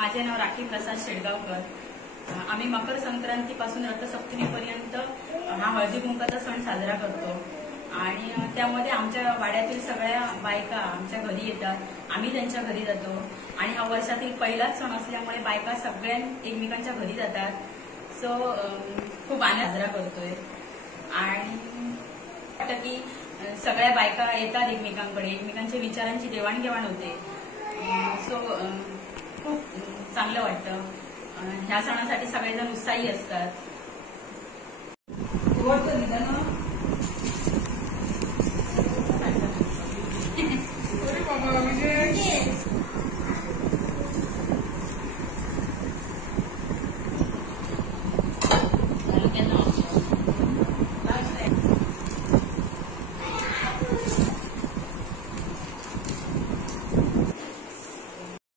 माझे नाव राखी प्रसाद शेडगावकर. आम्ही मकर संक्रांतीपासून रथसप्तमीपर्यंत हा हळदी कुंकाचा सण साजरा करतो आणि त्यामध्ये आमच्या वाड्यातील सगळ्या बायका आमच्या घरी येतात, आम्ही त्यांच्या घरी जातो आणि हा वर्षातील पहिलाच सण असल्यामुळे बायका सगळ्या एकमेकांच्या घरी जातात. सो खूप आनंद साजरा करतोय आणि वाटतं की सगळ्या बायका येतात एकमेकांकडे, एकमेकांच्या विचारांची देवाणघेवाण होते. सो खूप चांगलं वाटतं. ह्या सणासाठी सगळेजण उत्साही असतात.